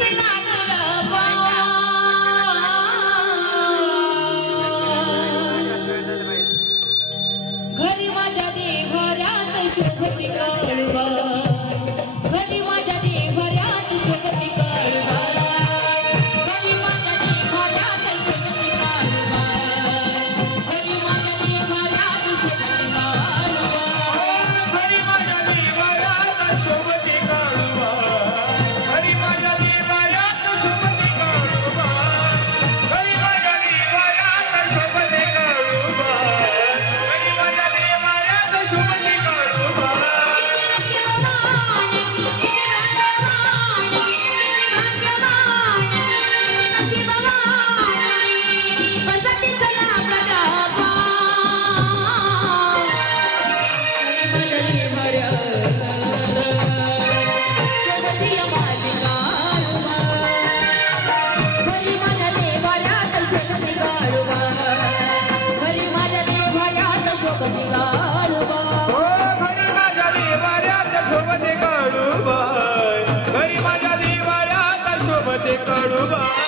Everything I ಕಡುಬಾ